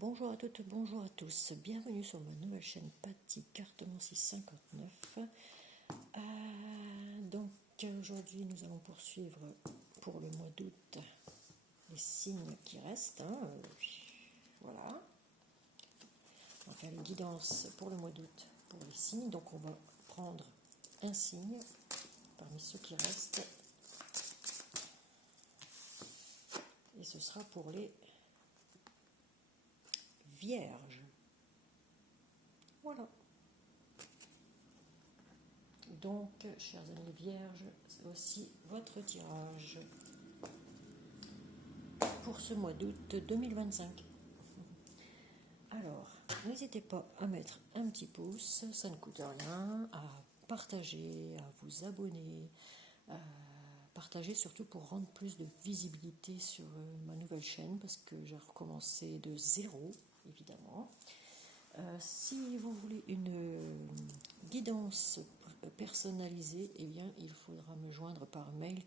Bonjour à toutes, bonjour à tous, bienvenue sur ma nouvelle chaîne Patty Cartement 659. Donc aujourd'hui nous allons poursuivre pour le mois d'août les signes qui restent. Voilà. On va faire les guidances pour le mois d'août pour les signes. Donc on va prendre un signe parmi ceux qui restent. Et ce sera pour les Vierges. Voilà. Donc, chers amis vierges, c'est aussi votre tirage pour ce mois d'août 2025. Alors, n'hésitez pas à mettre un petit pouce, ça ne coûte rien, à partager, à vous abonner, à partager surtout pour rendre plus de visibilité sur ma nouvelle chaîne parce que j'ai recommencé de zéro, évidemment. Si vous voulez une guidance personnalisée, eh bien, il faudra me joindre par mail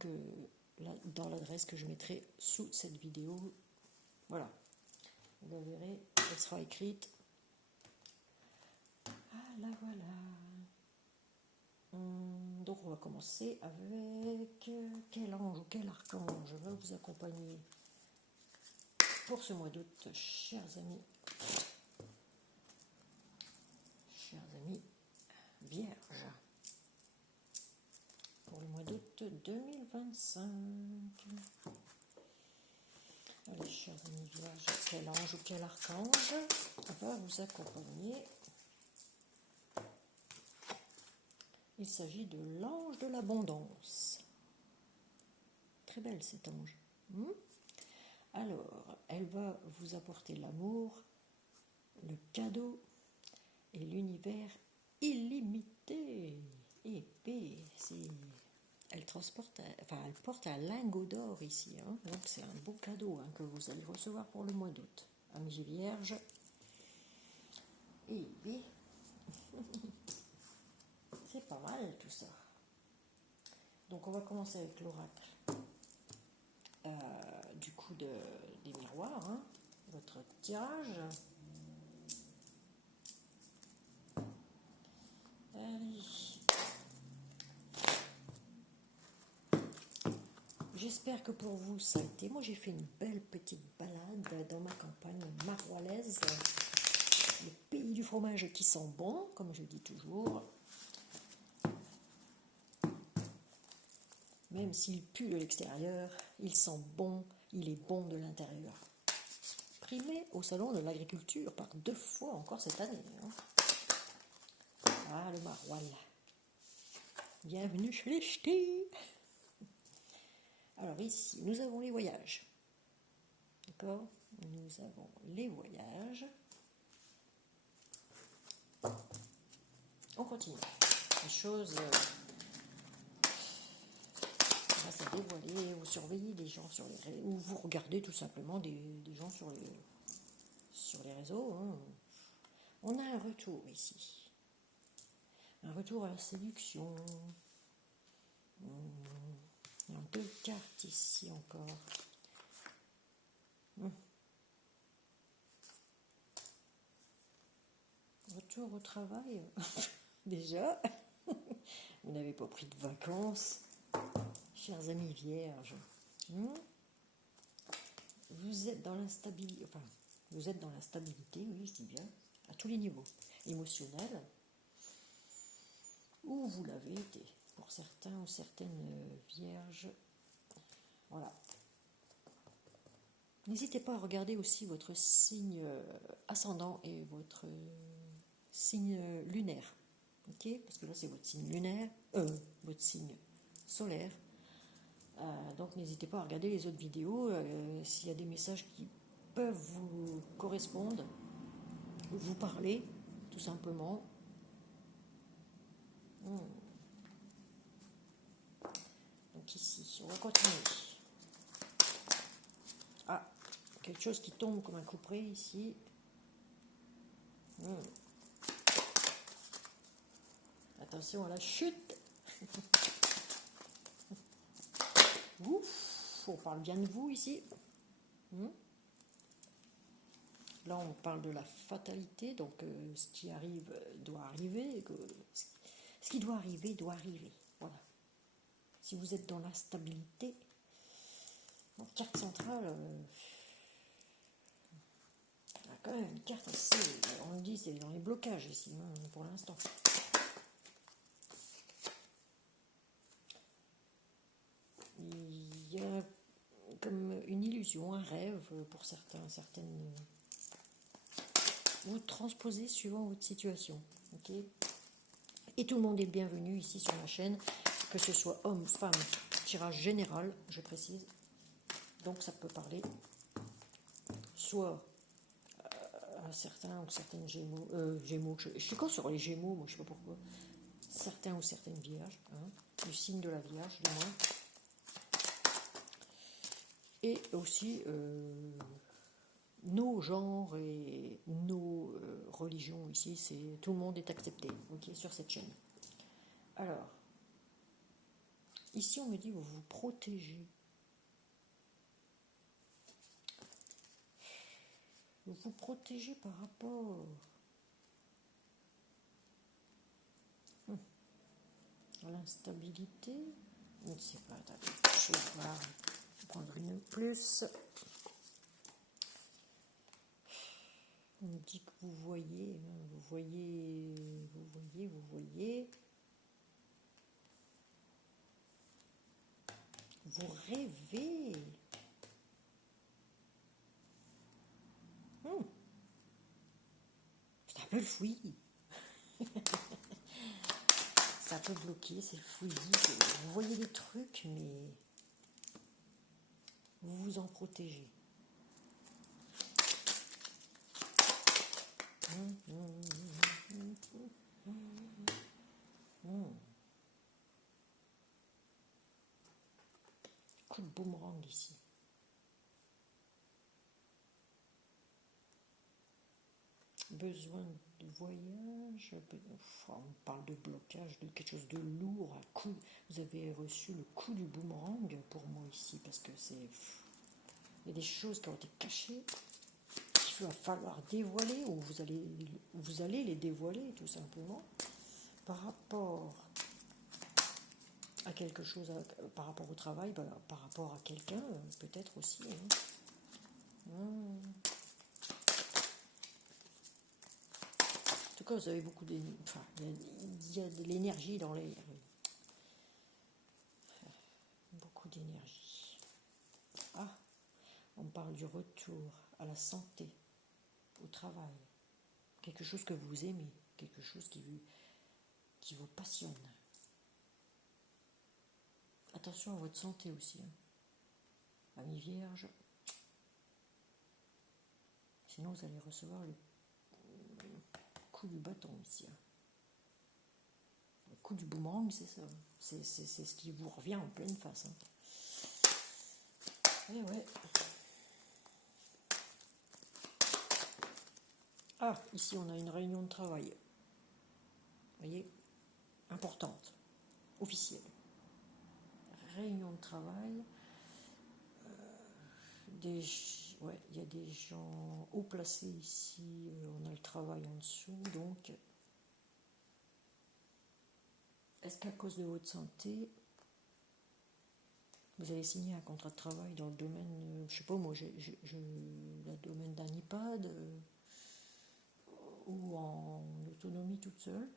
dans l'adresse que je mettrai sous cette vidéo. Voilà, vous la verrez, elle sera écrite. Voilà, voilà. Donc on va commencer avec quel ange ou quel archange va vous accompagner pour ce mois d'août, chers amis vierges, pour le mois d'août 2025. Allez, chers amis vierges, quel ange ou quel archange va vous accompagner? Il s'agit de l'ange de l'abondance. Très belle cet ange. Alors, elle va vous apporter l'amour, le cadeau et l'univers illimité. Épée, elle porte un lingot d'or ici, donc c'est un beau cadeau que vous allez recevoir pour le mois d'août. Amis vierges, épée, c'est pas mal tout ça. Donc on va commencer avec l'oracle du coup des miroirs, votre tirage. Allez. J'espère que pour vous ça a été. Moi j'ai fait une belle petite balade dans ma campagne maroillaise, le pays du fromage qui sent bon, comme je dis toujours. Même s'il pue de l'extérieur, il sent bon, il est bon de l'intérieur. Primé au salon de l'agriculture par 2 fois encore cette année. Ah, le maroilles. Bienvenue chez les ch'tis. Alors ici, nous avons les voyages. D'accord? Nous avons les voyages. On continue. Les choses à dévoiler, vous surveillez des gens sur les réseaux, ou vous regardez tout simplement des gens sur les réseaux. On a un retour ici. Un retour à la séduction. Il y a 2 cartes ici encore. Retour au travail. Déjà, vous n'avez pas pris de vacances, chers amis vierges. Vous êtes dans l'instabilité, oui, je dis bien, à tous les niveaux, émotionnel, ou vous l'avez été, pour certains ou certaines vierges. Voilà. N'hésitez pas à regarder aussi votre signe ascendant et votre signe lunaire. Ok, parce que là c'est votre signe lunaire, votre signe solaire. Donc n'hésitez pas à regarder les autres vidéos s'il y a des messages qui peuvent vous correspondre, vous parler tout simplement. Donc ici, on va continuer. Ah, quelque chose qui tombe comme un couperet ici. Attention à la chute. Ouf, on parle bien de vous ici. Là, on parle de la fatalité, donc ce qui arrive doit arriver, et que ce qui doit arriver. Voilà. Si vous êtes dans la stabilité, en carte centrale, il y a quand même une carte assez, on le dit, c'est dans les blocages ici, hein, pour l'instant. Il y a comme une illusion, un rêve pour certains, certaines. Vous transposez suivant votre situation, ok? Et tout le monde est le bienvenu ici sur ma chaîne, que ce soit homme, femme, tirage général, je précise. Donc ça peut parler soit à certains ou certaines gémeaux, je suis quand sur les gémeaux, moi je sais pas pourquoi, certains ou certaines vierges, hein, du signe de la vierge, du moins. Et aussi nos genres et nos religions ici, c'est tout le monde est accepté, ok, sur cette chaîne. Alors, ici on me dit vous vous protégez. Vous vous protégez par rapport à l'instabilité. Je ne sais pas, attendez, je vais voir, prendre une plus. On me dit que vous voyez. Vous rêvez. C'est un peu le fouillis. C'est un peu bloqué, c'est le fouillis. Vous voyez des trucs, mais vous vous en protégez. Coup de boomerang ici. Besoin de voyage, on parle de blocage, de quelque chose de lourd, à coup. Vous avez reçu le coup du boomerang pour moi ici, parce que c'est... Il y a des choses qui ont été cachées, qu'il va falloir dévoiler, ou vous allez les dévoiler tout simplement, par rapport à quelque chose, par rapport au travail, par rapport à quelqu'un, peut-être aussi. Hein. En tout cas, vous avez beaucoup d'énergie. Enfin, il y a de l'énergie dans l'air. Beaucoup d'énergie. Ah, on parle du retour à la santé, au travail. Quelque chose que vous aimez, quelque chose qui vous passionne. Attention à votre santé aussi. Hein. Amis vierges. Sinon, vous allez recevoir le coup du bâton ici. Hein. Le coup du boomerang, c'est ça. C'est ce qui vous revient en pleine face. Hein. Et ouais. Ah, ici on a une réunion de travail. Vous voyez, importante, officielle. Réunion de travail. Ouais, il y a des gens haut placés ici. On a le travail en dessous, donc. Est-ce qu'à cause de votre santé, vous avez signé un contrat de travail dans le domaine, je sais pas moi, le domaine d'un EHPAD ou en autonomie toute seule,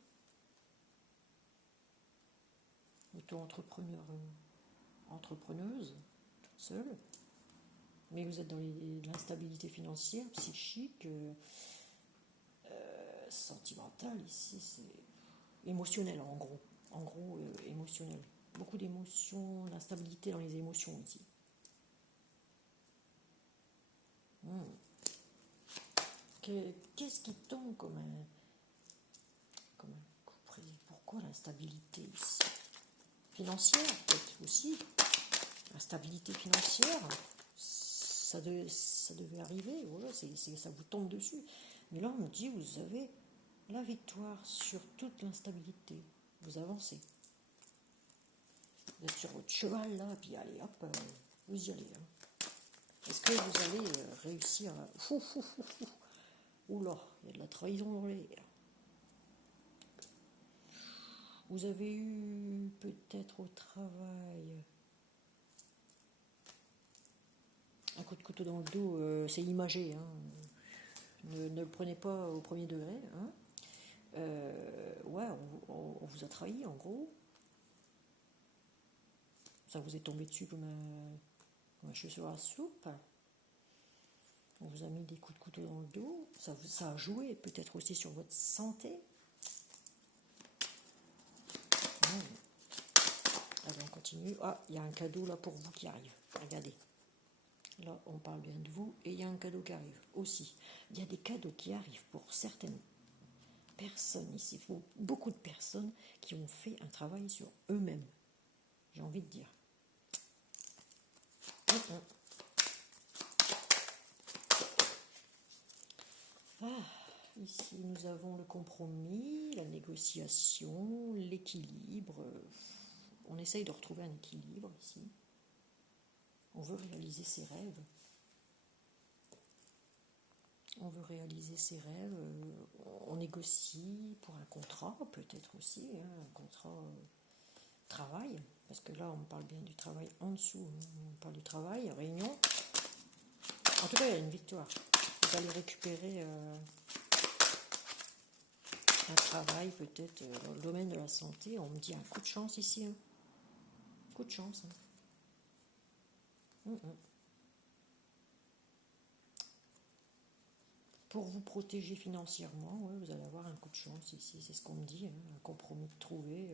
auto-entrepreneur, entrepreneuse toute seule, mais vous êtes dans l'instabilité financière, psychique, sentimentale ici, c'est émotionnel en gros. Émotionnel. Beaucoup d'émotions, l'instabilité dans les émotions ici. Qu'est-ce qui tombe comme un coup précis? Pourquoi l'instabilité ici? Financière, peut-être aussi. L'instabilité financière, ça devait arriver, voilà, ça vous tombe dessus. Mais là, on me dit, vous avez la victoire sur toute l'instabilité. Vous avancez. Vous êtes sur votre cheval là, puis allez, hop, vous y allez. Hein. Est-ce que vous allez réussir à... Oula, il y a de la trahison dans l'air. Vous avez eu peut-être au travail un coup de couteau dans le dos, c'est imagé, hein. Ne le prenez pas au premier degré. Hein. Ouais, on vous a trahi en gros. Ça vous est tombé dessus comme un cheveu sur la soupe. On vous a mis des coups de couteau dans le dos. Ça a joué peut-être aussi sur votre santé. Allez, on continue. Ah, il y a un cadeau là pour vous qui arrive. Regardez. Là, on parle bien de vous. Et il y a un cadeau qui arrive aussi. Il y a des cadeaux qui arrivent pour certaines personnes ici. Il faut beaucoup de personnes qui ont fait un travail sur eux-mêmes. J'ai envie de dire. Ici, nous avons le compromis, la négociation, l'équilibre. On essaye de retrouver un équilibre ici. On veut réaliser ses rêves. On veut réaliser ses rêves. On négocie pour un contrat, peut-être aussi, hein, un contrat travail. Parce que là, on parle bien du travail en dessous. Hein, on parle du travail, réunion. En tout cas, il y a une victoire. Vous allez récupérer un travail, peut-être dans le domaine de la santé. On me dit un coup de chance ici. Hein. Coup de chance. Hein. Pour vous protéger financièrement, ouais, vous allez avoir un coup de chance ici. C'est ce qu'on me dit. Hein, un compromis de trouver.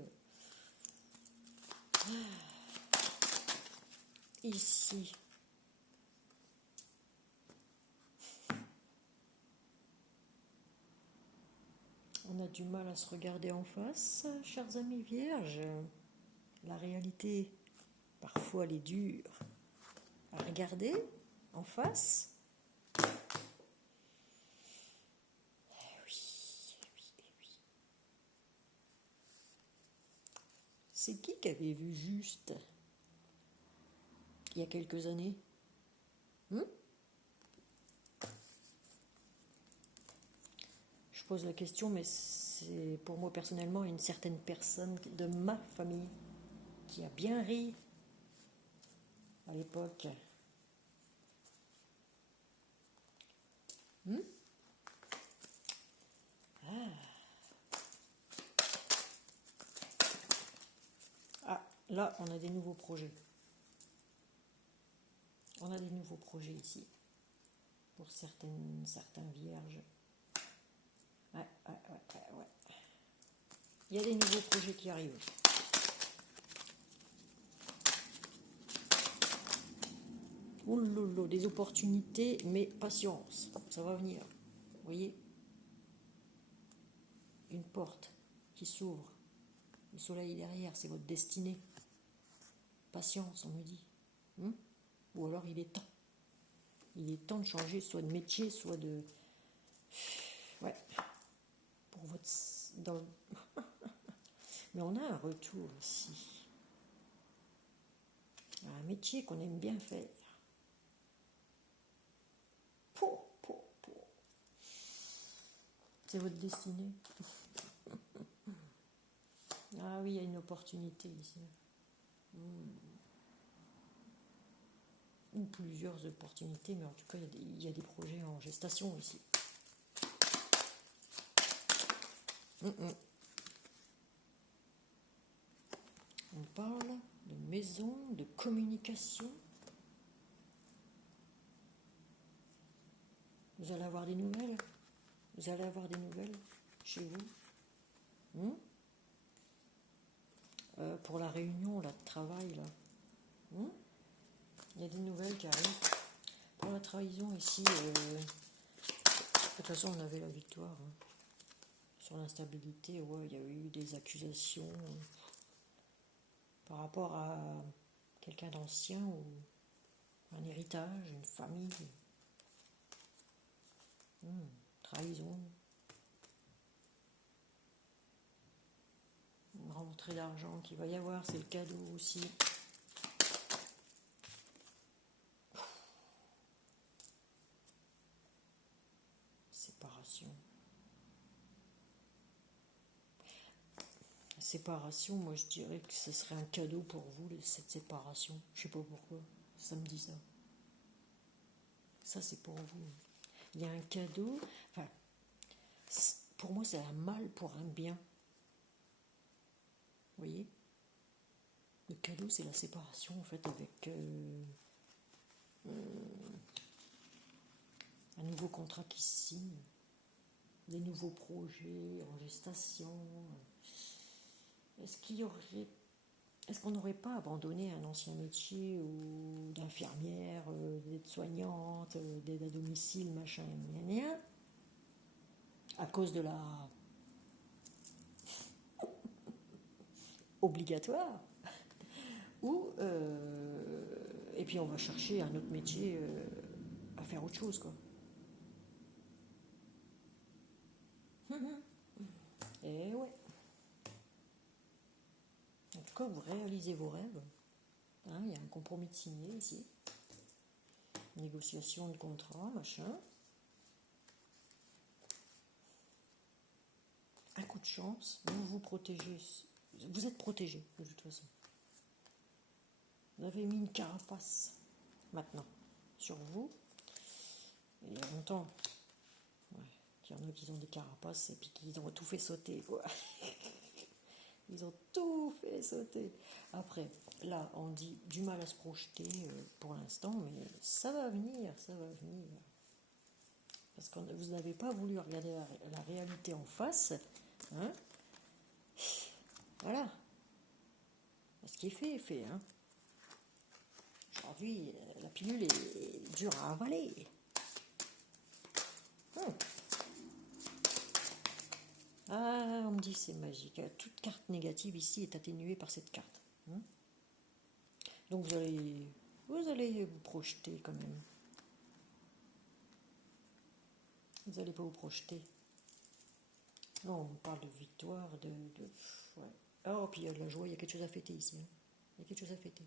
Ici. On a du mal à se regarder en face, chers amis vierges. La réalité, parfois, elle est dure à regarder en face. Oui. C'est qui avait vu juste il y a quelques années? Je pose la question, mais c'est pour moi personnellement une certaine personne de ma famille qui a bien ri à l'époque. Ah, là, on a des nouveaux projets. On a des nouveaux projets ici, pour certains vierges. Ouais. Il y a des nouveaux projets qui arrivent. Ouloulou, des opportunités, mais patience, ça va venir. Vous voyez? Une porte qui s'ouvre. Le soleil derrière, c'est votre destinée. Patience, on me dit. Ou alors il est temps. Il est temps de changer soit de métier, soit de... Ouais. Pour votre... Mais on a un retour ici. Un métier qu'on aime bien faire. C'est votre destinée. Ah oui, il y a une opportunité ici. Ou plusieurs opportunités, mais en tout cas, il y a des projets en gestation ici. On parle de maison, de communication. Vous allez avoir des nouvelles? Vous allez avoir des nouvelles chez vous? Pour la réunion là, de travail, là. Il y a des nouvelles qui arrivent. Pour la trahison ici, de toute façon, on avait la victoire. Hein. Sur l'instabilité, ouais, il y a eu des accusations par rapport à quelqu'un d'ancien ou un héritage, une famille. Trahison. Une rentrée d'argent qu'il va y avoir, c'est le cadeau aussi. Séparation. Séparation, moi je dirais que ce serait un cadeau pour vous, cette séparation. Je sais pas pourquoi, ça me dit ça. Ça c'est pour vous. Il y a un cadeau, enfin, pour moi c'est un mal pour un bien. Vous voyez? Le cadeau c'est la séparation en fait avec un nouveau contrat qui se signe, des nouveaux projets en gestation. Est-ce qu'on n'aurait pas abandonné un ancien métier ou d'infirmière, d'aide-soignante, d'aide à domicile, machin, à cause de la obligatoire, ou et puis on va chercher un autre métier à faire autre chose, quoi. Et ouais. En tout cas, vous réalisez vos rêves. Hein, il y a un compromis de signé ici. Négociation de contrat, machin. Un coup de chance, vous vous protégez. Vous êtes protégé de toute façon. Vous avez mis une carapace maintenant sur vous. Et il y a longtemps. Ouais. Il y en a qui ont des carapaces et puis qui ont tout fait sauter, quoi. Ils ont tout fait sauter. Après, là, on dit du mal à se projeter pour l'instant, mais ça va venir, ça va venir. Parce que vous n'avez pas voulu regarder la réalité en face. Hein, voilà. Ce qui est fait est fait. Hein. Aujourd'hui, la pilule est dure à avaler. Ah, on me dit c'est magique. Toute carte négative ici est atténuée par cette carte. Donc vous allez vous projeter quand même. Vous n'allez pas vous projeter. Non, on parle de victoire, ouais. Oh, puis il y a de la joie, il y a quelque chose à fêter ici. Hein. Il y a quelque chose à fêter.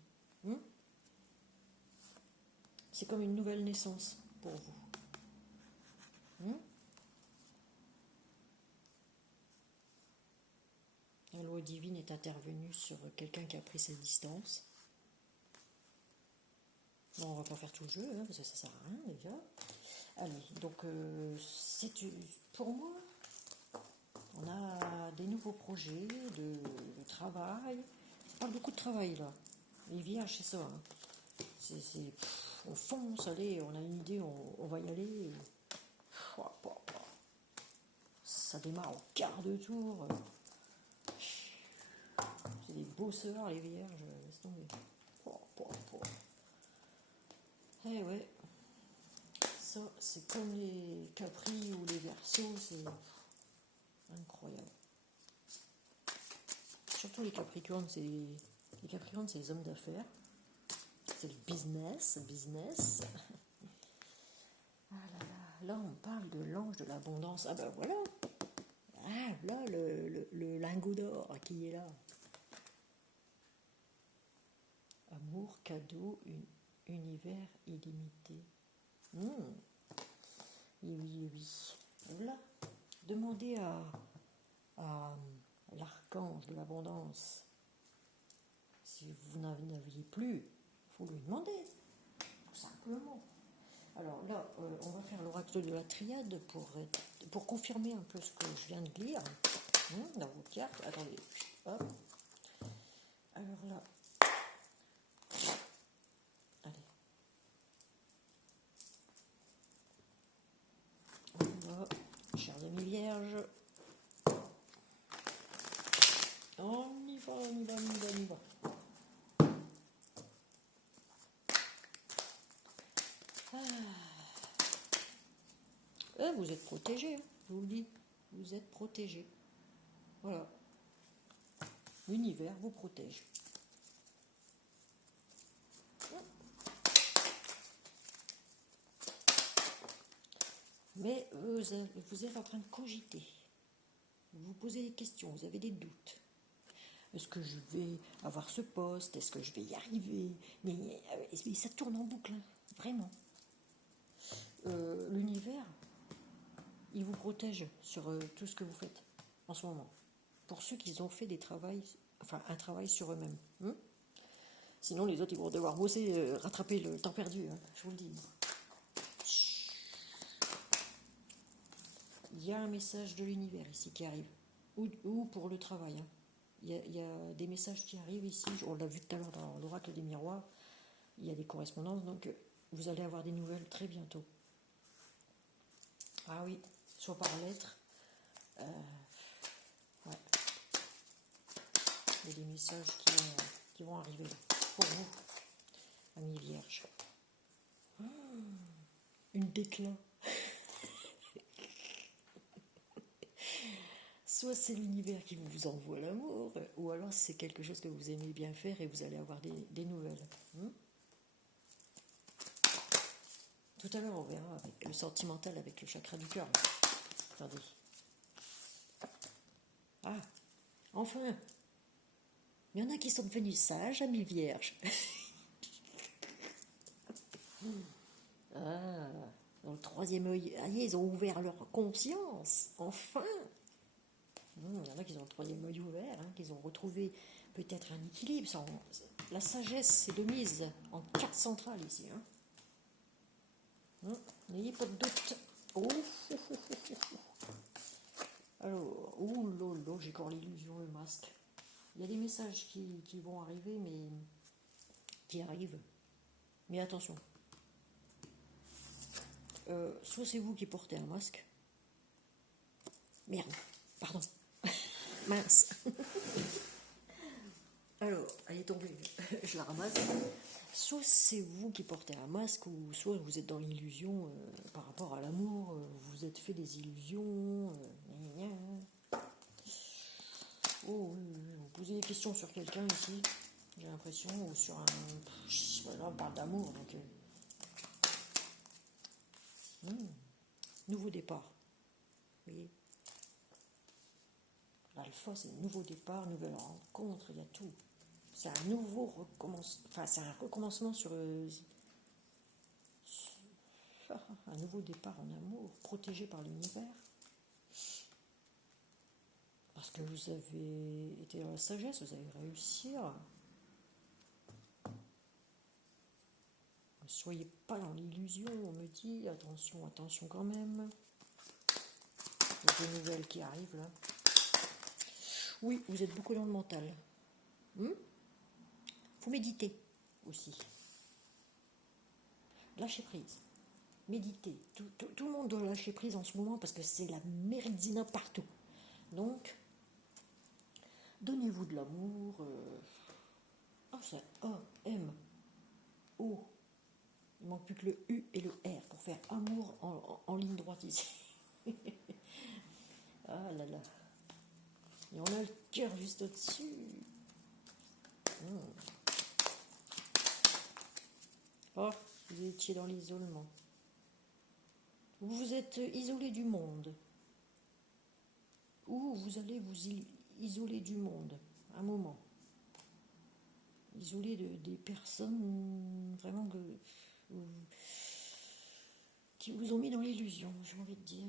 C'est comme une nouvelle naissance pour vous. La loi divine est intervenue sur quelqu'un qui a pris ses distances. Bon, on va pas faire tout le jeu, hein, parce que ça sert à rien déjà. Allez, donc pour moi, on a des nouveaux projets de travail. Ça parle beaucoup de travail là. Les vierges, c'est ça. Hein. On fonce, allez, on a une idée, on va y aller. Ça démarre au quart de tour. C'est des bosseurs, les vierges, laisse tomber. Eh ouais. Ça, c'est comme les capris ou les versos, c'est incroyable. Surtout les capricornes, c'est les hommes d'affaires. C'est le business. Ah là, on parle de l'ange de l'abondance. Ah ben voilà. Ah là, le lingot d'or qui est là. Amour, cadeau, univers illimité. Oui. Voilà. Demandez à l'archange de l'abondance. Si vous n'en aviez plus, il faut lui demander. Tout simplement. Alors là, on va faire l'oracle de la triade pour confirmer un peu ce que je viens de lire dans vos cartes. Attendez, hop. Alors là, allez. On va, chers amis vierges, on y va. Vous êtes protégés, je vous le dis. Vous êtes protégés. Voilà. L'univers vous protège. Mais vous êtes en train de cogiter. Vous vous posez des questions, vous avez des doutes. Est-ce que je vais avoir ce poste? Est-ce que je vais y arriver? Mais ça tourne en boucle, hein, vraiment. L'univers, il vous protège sur tout ce que vous faites en ce moment. Pour ceux qui ont fait un travail sur eux-mêmes. Sinon, les autres, ils vont devoir bosser, rattraper le temps perdu, hein, je vous le dis. Il y a un message de l'univers ici qui arrive. Ou pour le travail. Hein. Il y a des messages qui arrivent ici. On l'a vu tout à l'heure dans l'oracle des miroirs. Il y a des correspondances. Donc, vous allez avoir des nouvelles très bientôt. Ah oui, soit par lettre. Ouais. Il y a des messages qui vont arriver là, pour vous, amis vierges. Une déclin. Soit c'est l'univers qui vous envoie l'amour, ou alors c'est quelque chose que vous aimez bien faire et vous allez avoir des nouvelles. Tout à l'heure, on verra avec le sentimental, avec le chakra du cœur. Attendez. Ah, enfin, il y en a qui sont devenus sages, amis vierges. Ah, dans le troisième œil, ils ont ouvert leur conscience, enfin. Il y en a qui ont le troisième œil ouvert, hein, qui ont retrouvé peut-être un équilibre. La sagesse s'est de mise en 4 centrales ici. N'ayez pas de doute. Alors, j'ai encore l'illusion, le masque. Il y a des messages qui vont arriver, mais qui arrivent. Mais attention. Soit c'est vous qui portez un masque. Merde, pardon. Mince. Alors, elle est tombée. Je la ramasse. Soit c'est vous qui portez un masque, ou soit vous êtes dans l'illusion par rapport à l'amour. Vous êtes fait des illusions. Oh, vous posez des questions sur quelqu'un ici, j'ai l'impression, ou sur un... Là, on parle d'amour, donc... Nouveau départ. Vous voyez, l'alpha, c'est nouveau départ, nouvelle rencontre, il y a tout. C'est un nouveau recommencement, enfin, c'est un recommencement sur... un nouveau départ en amour, protégé par l'univers. Parce que vous avez été dans la sagesse, vous avez réussi. Ne soyez pas dans l'illusion, on me dit. Attention, attention quand même. Il y a des nouvelles qui arrivent là. Oui, vous êtes beaucoup dans le mental. Faut méditer aussi. Lâcher prise. Méditer. Tout le monde doit lâcher prise en ce moment parce que c'est la méridina partout. Donc, donnez-vous de l'amour. C'est A-M-O. Il manque plus que le U et le R pour faire amour en ligne droite ici. Ah là là. Et on a le cœur juste au-dessus. Oh, vous étiez dans l'isolement. Vous vous êtes isolé du monde. Ou vous allez vous isoler du monde. Un moment. Isolé des personnes vraiment qui vous ont mis dans l'illusion, j'ai envie de dire.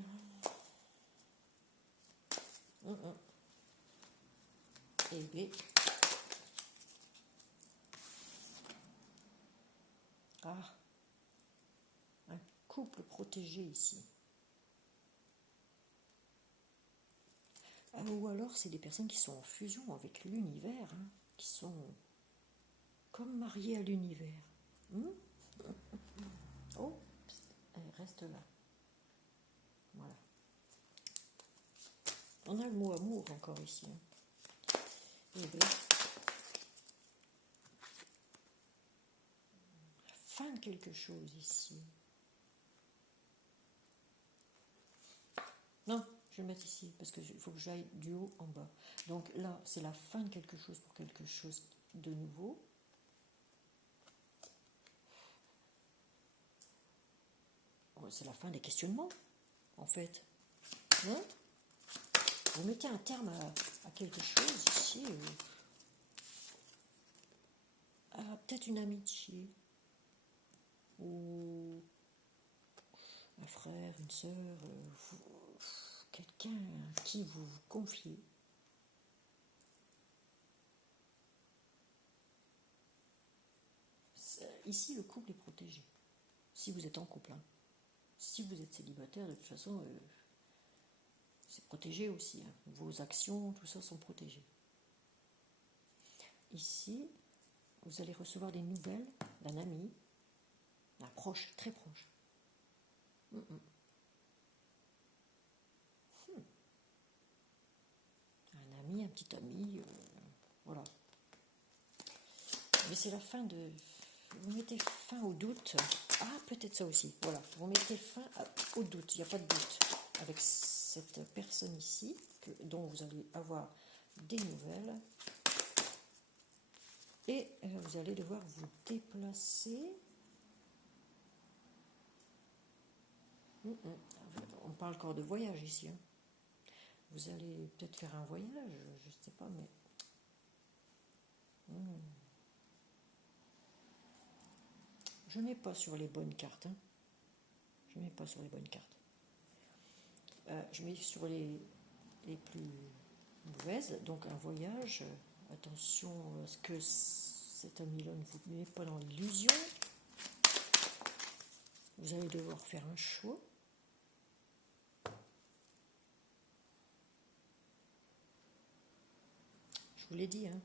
Et B. Ah, un couple protégé ici. Ou alors c'est des personnes qui sont en fusion avec l'univers, qui sont comme mariées à l'univers. Oh, elle reste là. Voilà. On a le mot amour encore ici. Et bien, fin de quelque chose ici. Non, je vais le mettre ici parce qu'il faut que j'aille du haut en bas. Donc là, c'est la fin de quelque chose pour quelque chose de nouveau. C'est la fin des questionnements, en fait. Vous mettez un terme à quelque chose ici. Peut-être une amitié. Ou un frère, une sœur. quelqu'un à qui vous vous confiez. Ici, le couple est protégé. Si vous êtes en couple. Hein. Si vous êtes célibataire, de toute façon, c'est protégé aussi. Hein. Vos actions, tout ça sont protégés. Ici, vous allez recevoir des nouvelles d'un ami, d'un proche, très proche. Un ami, un petit ami, voilà. Mais c'est la fin de... Vous mettez fin au doute. Ah, peut-être ça aussi. Voilà, vous mettez fin au doute. Il n'y a pas de doute avec cette personne ici, dont vous allez avoir des nouvelles. Et vous allez devoir vous déplacer. On parle encore de voyage ici. Hein. Vous allez peut-être faire un voyage, je ne sais pas, mais... Je ne mets pas sur les bonnes cartes. Hein. Je ne mets pas sur les bonnes cartes. Je mets sur les plus mauvaises. Donc un voyage. Attention à ce que cet ami-là ne vous met pas dans l'illusion. Vous allez devoir faire un choix. Je vous l'ai dit, hein.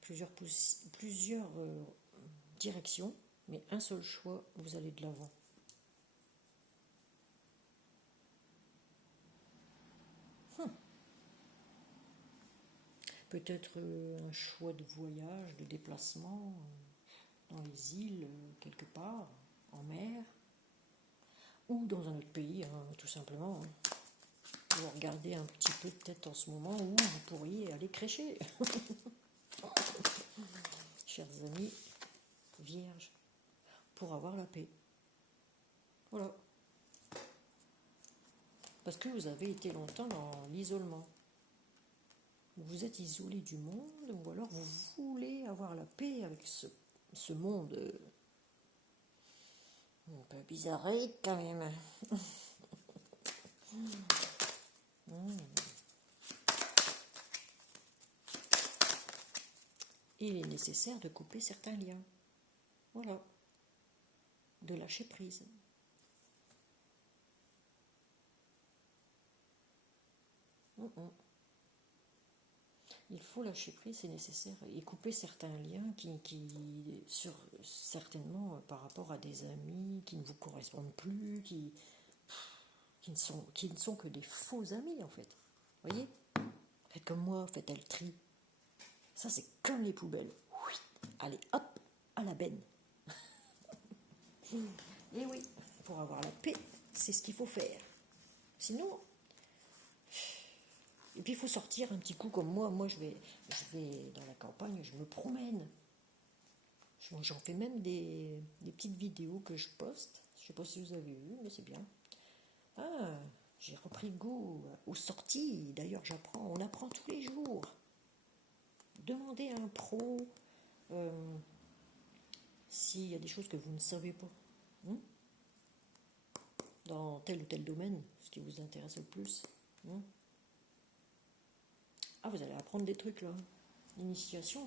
Plusieurs directions, mais un seul choix, vous allez de l'avant. Peut-être un choix de voyage, de déplacement dans les îles, quelque part, en mer, ou dans un autre pays, hein, tout simplement. Hein. Vous regardez un petit peu peut-être en ce moment où vous pourriez aller crécher. Chers amis, vierges, pour avoir la paix. Voilà. Parce que vous avez été longtemps dans l'isolement. Vous êtes isolé du monde, ou alors vous voulez avoir la paix avec ce monde un peu bizarre quand même. Il est nécessaire de couper certains liens. Voilà. De lâcher prise. Il faut lâcher prise, c'est nécessaire, et couper certains liens certainement par rapport à des amis qui ne vous correspondent plus, qui ne sont que des faux amis en fait. Vous voyez ? Faites comme moi, faites le tri. Ça c'est comme les poubelles. Oui. Allez hop, à la benne. Et oui, pour avoir la paix, c'est ce qu'il faut faire. Sinon... Et puis il faut sortir un petit coup comme moi. Moi je vais dans la campagne, je me promène. J'en fais même des petites vidéos que je poste. Je ne sais pas si vous avez vu, mais c'est bien. Ah, j'ai repris goût aux sorties. D'ailleurs on apprend tous les jours. Demandez à un pro s'il y a des choses que vous ne savez pas. Dans tel ou tel domaine, ce qui vous intéresse le plus. Ah, vous allez apprendre des trucs là. L'initiation,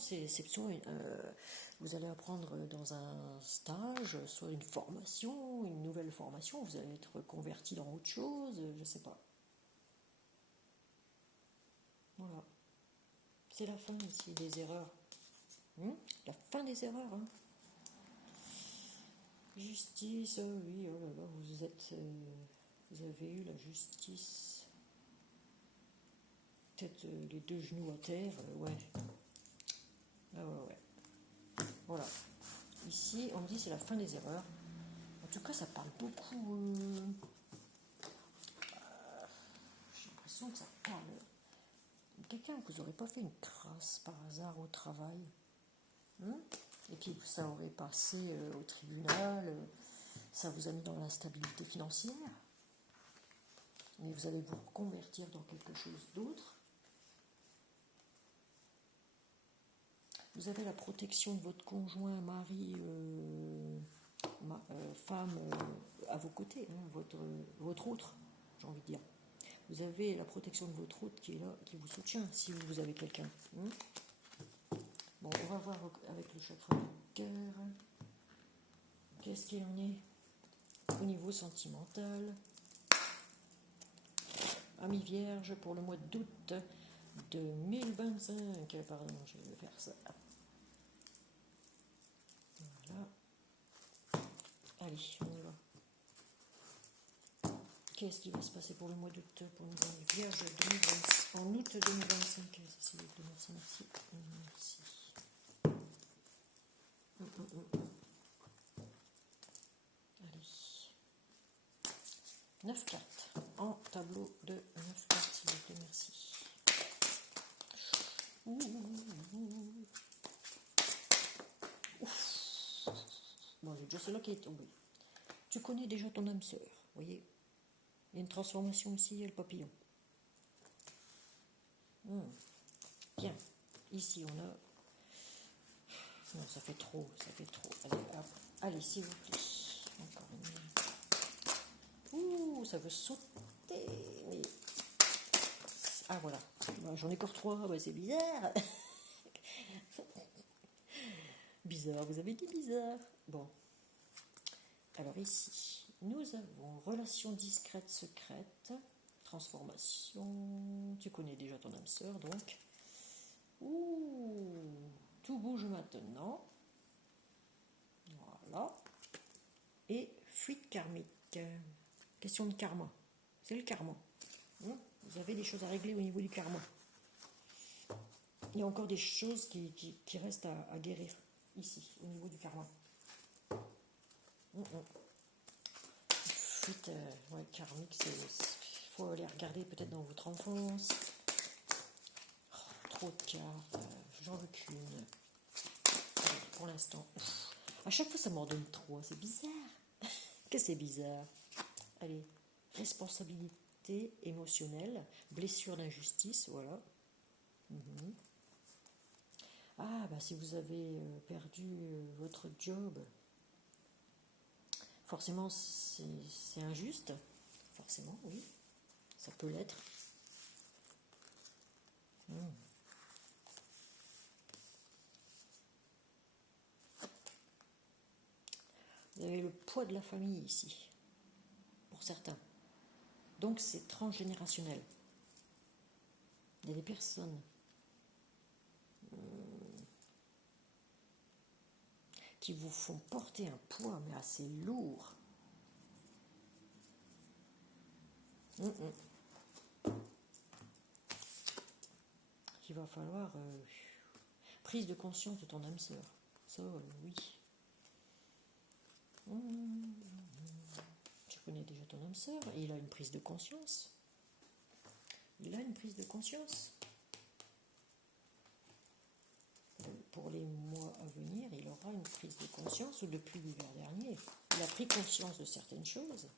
vous allez apprendre dans un stage, soit une formation, une nouvelle formation, vous allez être converti dans autre chose, je ne sais pas. Voilà. C'est la fin ici des erreurs. La fin des erreurs. Hein. Justice, oui, oh là là, vous avez eu la justice. Peut-être les deux genoux à terre, ouais. Ah ouais. Voilà. Ici, on me dit c'est la fin des erreurs. En tout cas, ça parle beaucoup. J'ai l'impression que ça parle. Quelqu'un que vous n'aurez pas fait une crasse par hasard au travail. Et puis ça aurait passé au tribunal. Ça vous a mis dans l'instabilité financière. Mais vous allez vous reconvertir dans quelque chose d'autre. Vous avez la protection de votre conjoint, mari, femme à vos côtés, hein, votre autre, j'ai envie de dire. vous avez la protection de votre route qui est là, qui vous soutient, si vous avez quelqu'un. Bon, on va voir avec le chakra du cœur. Qu'est-ce qu'il en est au niveau sentimental? Ami Vierge pour le mois d'août 2025. Pardon, je vais faire ça. Voilà. Allez, on y va. Qu'est-ce qui va se passer pour le mois d'août pour nous Ami Vierge 2025, en août 2025? S'il vous plaît, merci, merci. Merci. Allez. 9 cartes. En tableau de 9 cartes, s'il vous plaît, merci. Bon, j'ai déjà celle-là qui est tombée. Tu connais déjà ton âme sœur, vous voyez. Il y a une transformation ici, il y a le papillon. Bien. Ici, on a... Non, ça fait trop, ça fait trop. Allez, hop. Allez, s'il vous plaît. Encore une. Ouh, ça veut sauter. Mais... Ah, voilà. J'en ai encore 3. Bah, c'est bizarre. Bizarre, vous avez dit bizarre. Bon. Alors ici, nous avons relation discrète, secrète, transformation. Tu connais déjà ton âme sœur, donc. Ouh, tout bouge maintenant. Voilà. Et fuite karmique. Question de karma. C'est le karma. Vous avez des choses à régler au niveau du karma. Il y a encore des choses qui restent à guérir ici, au niveau du karma. Fuite karmique, il faut aller regarder peut-être dans votre enfance. Trop de cartes, j'en veux qu'une. Pour l'instant. À chaque fois, ça m'en donne trop. C'est bizarre. Que c'est bizarre. Allez, responsabilité émotionnelle, blessure d'injustice, voilà. Ah, bah si vous avez perdu votre job, forcément c'est injuste. Forcément, oui. Ça peut l'être. Vous avez le poids de la famille ici, pour certains. Donc c'est transgénérationnel. Il y a des personnes qui vous font porter un poids, mais assez lourd. Il va falloir prise de conscience de ton âme sœur. Ça, oui. Tu connais déjà ton âme sœur et il a une prise de conscience. Il a une prise de conscience. Pour les mois à venir, il aura une prise de conscience, ou depuis l'hiver dernier, il a pris conscience de certaines choses,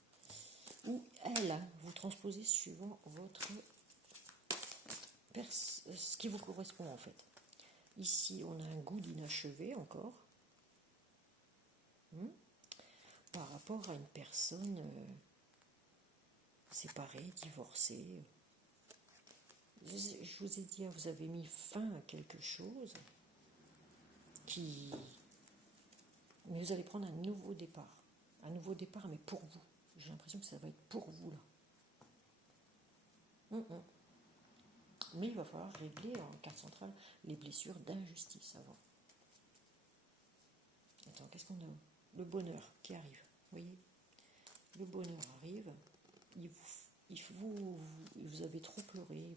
ou elle, vous transposez suivant votre ce qui vous correspond en fait. Ici, on a un goût d'inachevé encore, par rapport à une personne séparée, divorcée. Je vous ai dit, vous avez mis fin à quelque chose mais vous allez prendre un nouveau départ. Un nouveau départ, mais pour vous. J'ai l'impression que ça va être pour vous, là. Mais il va falloir régler, en carte centrale, les blessures d'injustice avant. Attends, qu'est-ce qu'on a? Le bonheur qui arrive. Vous voyez? Le bonheur arrive. Vous avez trop pleuré.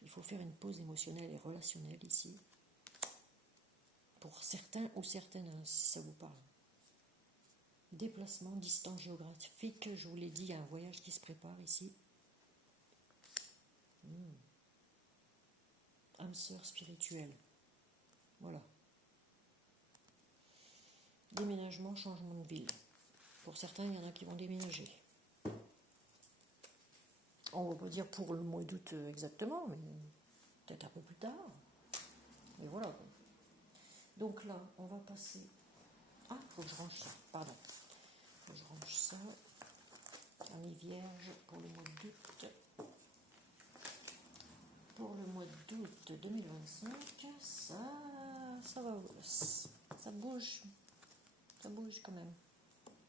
Il faut faire une pause émotionnelle et relationnelle ici. Pour certains ou certaines, si ça vous parle. Déplacement, distance géographique, je vous l'ai dit, il y a un voyage qui se prépare ici. Âme sœur spirituelle. Voilà. Déménagement, changement de ville. Pour certains, il y en a qui vont déménager. On ne va pas dire pour le mois d'août exactement, mais peut-être un peu plus tard. Et voilà. Donc là, on va passer... Ah, il faut que je range ça, pardon. Il faut que je range ça. Ami Vierge pour le mois d'août. 5, ça va, ça bouge quand même.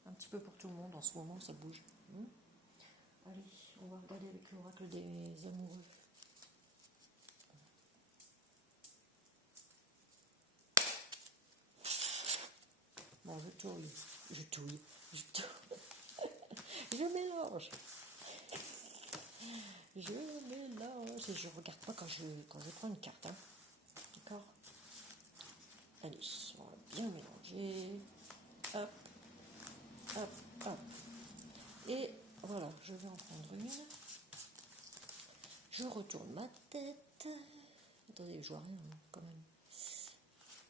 Un petit peu pour tout le monde en ce moment, ça bouge. Allez, on va regarder avec l'oracle des amoureux. Bon, je mélange. Et je regarde pas quand je prends une carte. Hein. D'accord? Allez, on va bien mélanger. Hop, hop, hop. Et voilà, je vais en prendre une. Je retourne ma tête. Attendez, je vois rien quand même.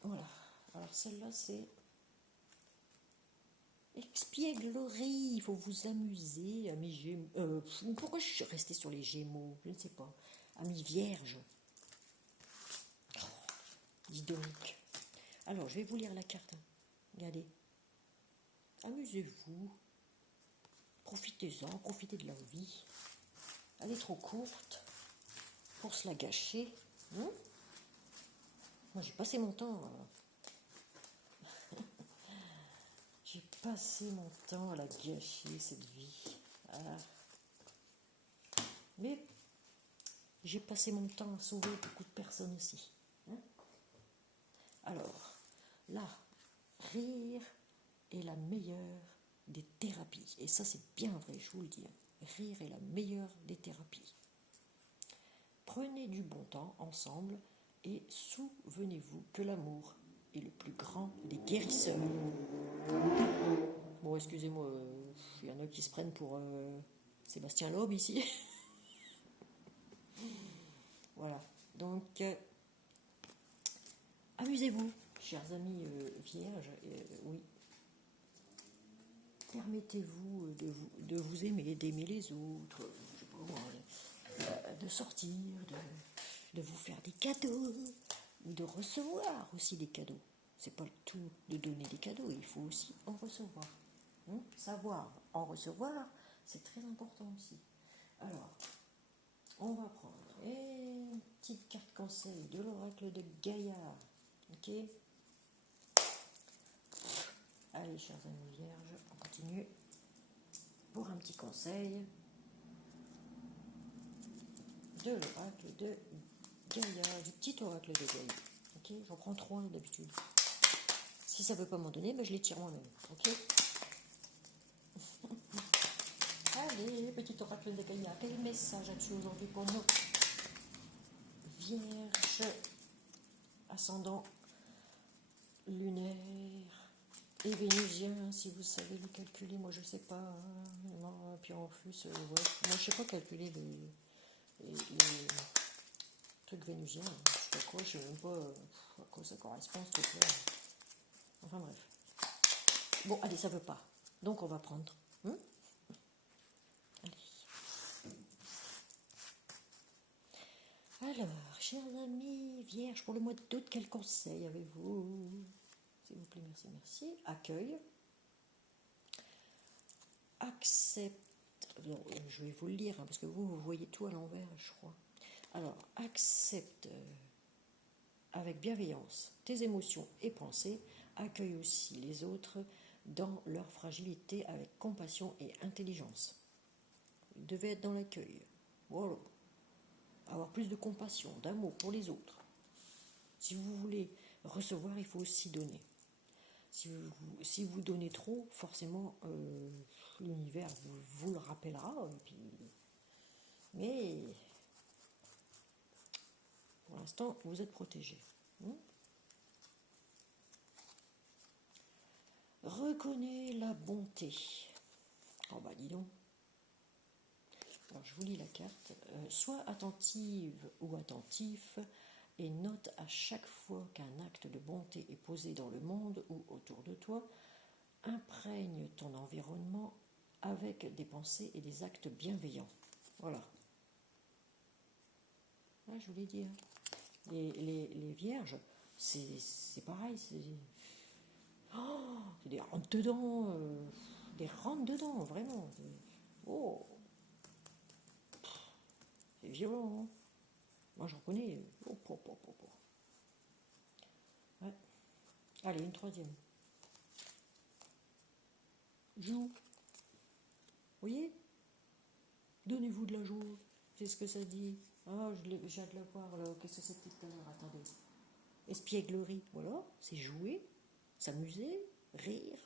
Voilà. Alors celle-là, c'est Expièglerie. Il faut vous amuser, amis Gémeaux. Pourquoi je suis restée sur les Gémeaux? Je ne sais pas. Amis Vierges. Dis donc. Alors, je vais vous lire la carte. Regardez. Amusez-vous. Profitez-en, profitez de la vie. Elle est trop courte pour se la gâcher. Moi, j'ai passé mon temps. J'ai passé mon temps à la gâcher, cette vie. Mais j'ai passé mon temps à sauver beaucoup de personnes aussi. Alors, là, rire est la meilleure des thérapies. Et ça, c'est bien vrai, je vous le dis. Rire est la meilleure des thérapies. Prenez du bon temps ensemble et souvenez-vous que l'amour est le plus grand des guérisseurs. Bon, excusez-moi, il y en a qui se prennent pour Sébastien Loeb ici. Voilà, donc amusez-vous, chers amis vierges, oui. Permettez-vous de vous aimer, d'aimer les autres, je sais pas moi, de sortir, de vous faire des cadeaux, ou de recevoir aussi des cadeaux. C'est pas le tout de donner des cadeaux, il faut aussi en recevoir. Savoir en recevoir, c'est très important aussi. Alors, on va prendre une petite carte conseil de l'oracle de Gaïa. Ok? Allez, chers amis vierges, on continue pour un petit conseil de l'oracle de Gaïa, du petit oracle de Gaïa. Ok? J'en prends 3 d'habitude. Si ça ne veut pas m'en donner, je les tire moi-même. Ok? Allez, petit oracle de Gaïa, quel message as-tu aujourd'hui pour nous? Vierge, ascendant lunaire et vénusien, si vous savez le calculer, moi je sais pas. Non, puis en plus, ouais. Moi je sais pas calculer les trucs vénusiens. Je sais pas quoi, je sais même pas à quoi ça correspond ce truc-là. Enfin bref. Bon, allez, ça veut pas. Donc on va prendre. Allez. Alors, chers amis vierges, pour le mois d'août, quel conseil avez-vous? S'il vous plaît, merci, merci. Accueil. Accepte. Non, je vais vous le lire, parce que vous voyez tout à l'envers, je crois. Alors, accepte avec bienveillance tes émotions et pensées. Accueille aussi les autres dans leur fragilité avec compassion et intelligence. Vous devez être dans l'accueil. Voilà. Avoir plus de compassion, d'amour pour les autres. Si vous voulez recevoir, il faut aussi donner. Si vous donnez trop, forcément, l'univers vous le rappellera. Mais pour l'instant, vous êtes protégé. Reconnais la bonté. Oh bah dis donc. Alors je vous lis la carte. Sois attentive ou attentif et note à chaque fois qu'un acte de bonté est posé dans le monde ou autour de toi, imprègne ton environnement avec des pensées et des actes bienveillants. Voilà. Ah, je vous l'ai dit. Hein. Les vierges, c'est pareil. C'est des rentre-dedans. Des rentre-dedans, vraiment. Oh, c'est violent. Hein. Moi, j'en connais. Ouais. Allez, une troisième. Joue. Vous voyez? Donnez-vous de la joie. C'est ce que ça dit. Ah, j'ai hâte de la voir, là. Qu'est-ce que c'était tout à l'heure? Attendez. Espièglerie. Voilà, c'est jouer, s'amuser, rire,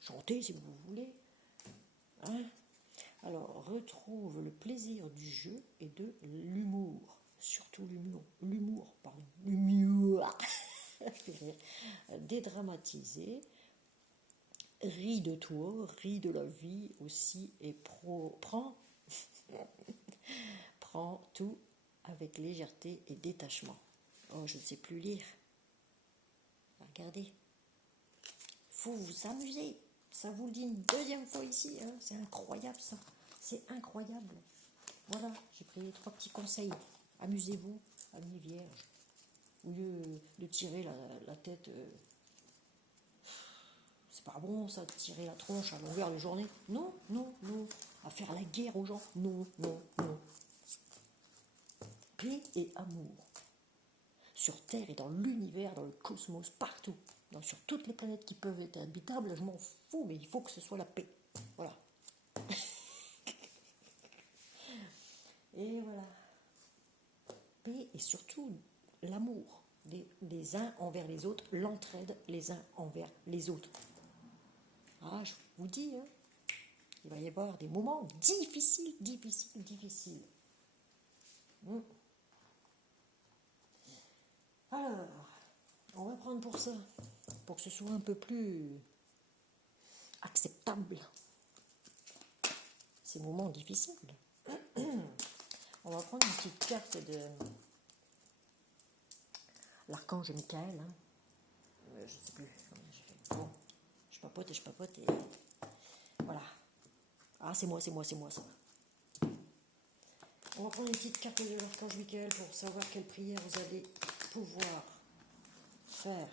chanter si vous voulez. Hein? Alors, retrouve le plaisir du jeu et de l'humour. Surtout l'humour. L'humour, pardon. L'humour. Dédramatiser. Ris de toi, ris de la vie aussi et prends tout avec légèreté et détachement. Oh, je ne sais plus lire. Regardez. Faut vous amuser. Ça vous le dit une deuxième fois ici. Hein. C'est incroyable ça. C'est incroyable. Voilà, j'ai pris 3 petits conseils. Amusez-vous, amis vierges. Au lieu de tirer la tête... c'est pas bon ça, de tirer la tronche à longueur de journée. Non, non, non. À faire la guerre aux gens. Non, non, non. Paix et amour. Sur Terre et dans l'univers, dans le cosmos, partout. Sur toutes les planètes qui peuvent être habitables, je m'en fous, mais il faut que ce soit la paix. Voilà. Et voilà. Paix et surtout l'amour des uns envers les autres, l'entraide les uns envers les autres. Ah, je vous dis, hein, il va y avoir des moments difficiles. Alors, on va prendre pour ça, pour que ce soit un peu plus acceptable, ces moments difficiles. On va prendre une petite carte de l'archange Michael. Hein. Je sais plus. Bon, je papote et voilà. Ah, c'est moi ça. On va prendre une petite carte de l'archange Michael pour savoir quelle prière vous allez pouvoir faire,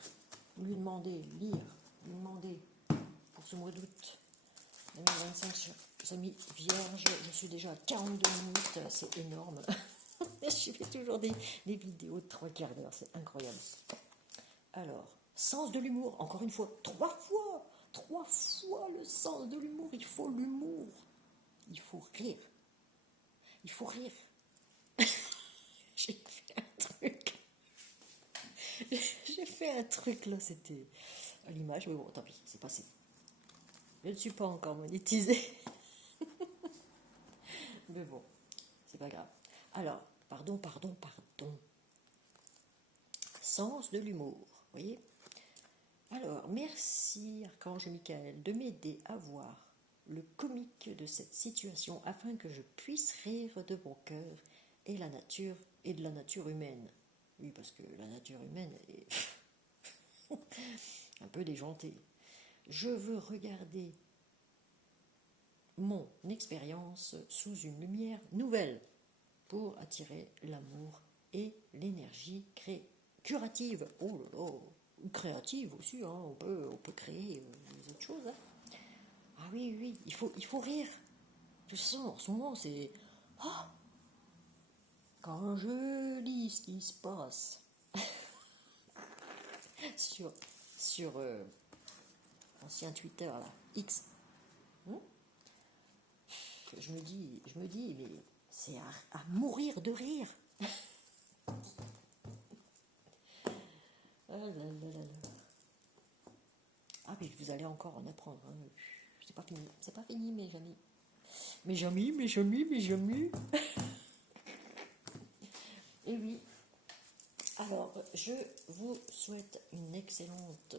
lui demander, lire, lui demander pour ce mois d'août 2025. Amis vierges, je suis déjà à 42 minutes, c'est énorme. Je fais toujours des vidéos de 3 quarts d'heure, c'est incroyable. Alors, sens de l'humour, encore une fois, 3 fois le sens de l'humour, il faut l'humour. Il faut rire. J'ai fait un truc là, c'était à l'image, mais bon, tant pis, c'est passé. Je ne suis pas encore monétisée. Mais bon, c'est pas grave. Alors, pardon. Sens de l'humour, vous voyez? Alors, merci Archange Michael de m'aider à voir le comique de cette situation afin que je puisse rire de mon cœur et de la nature humaine. Oui, parce que la nature humaine est un peu déjantée. Je veux regarder mon expérience sous une lumière nouvelle pour attirer l'amour et l'énergie curative. Oh là là, créative aussi, hein. On peut créer des autres choses. Hein. Ah oui, il faut rire. De toute façon, en ce moment, c'est... Oh, quand je lis ce qui se passe sur ancien Twitter, là, X, je me dis, mais c'est à mourir de rire. Ah, ah, mais vous allez encore en apprendre. Hein. C'est pas fini, mes amis. Mes amis. Et oui. Alors, je vous souhaite une excellente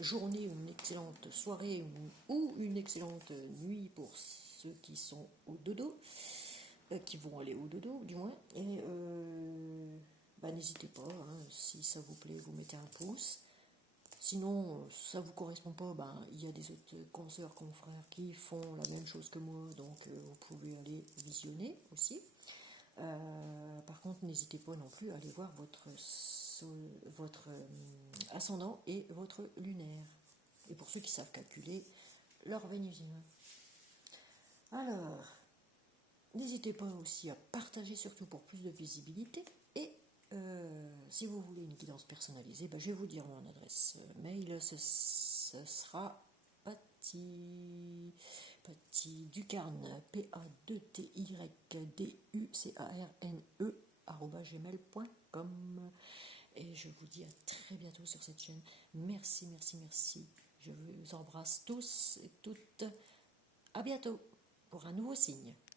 journée, une excellente soirée ou une excellente nuit pour ceux qui sont au dodo, qui vont aller au dodo du moins. Et n'hésitez pas, hein, si ça vous plaît, vous mettez un pouce. Sinon, ça vous correspond pas, il y a des autres consoeurs, confrères qui font la même chose que moi, donc vous pouvez aller visionner aussi. Par contre, n'hésitez pas non plus à aller voir votre ascendant et votre lunaire. Et pour ceux qui savent calculer, leur vénusien. Alors, N'hésitez pas aussi à partager, surtout pour plus de visibilité. Et si vous voulez une guidance personnalisée, je vais vous dire mon adresse mail. Ce sera Ducarne, PADTYDUCARNE @gmail.com. Et je vous dis à très bientôt sur cette chaîne. Merci, merci, merci. Je vous embrasse tous et toutes. À bientôt pour un nouveau signe.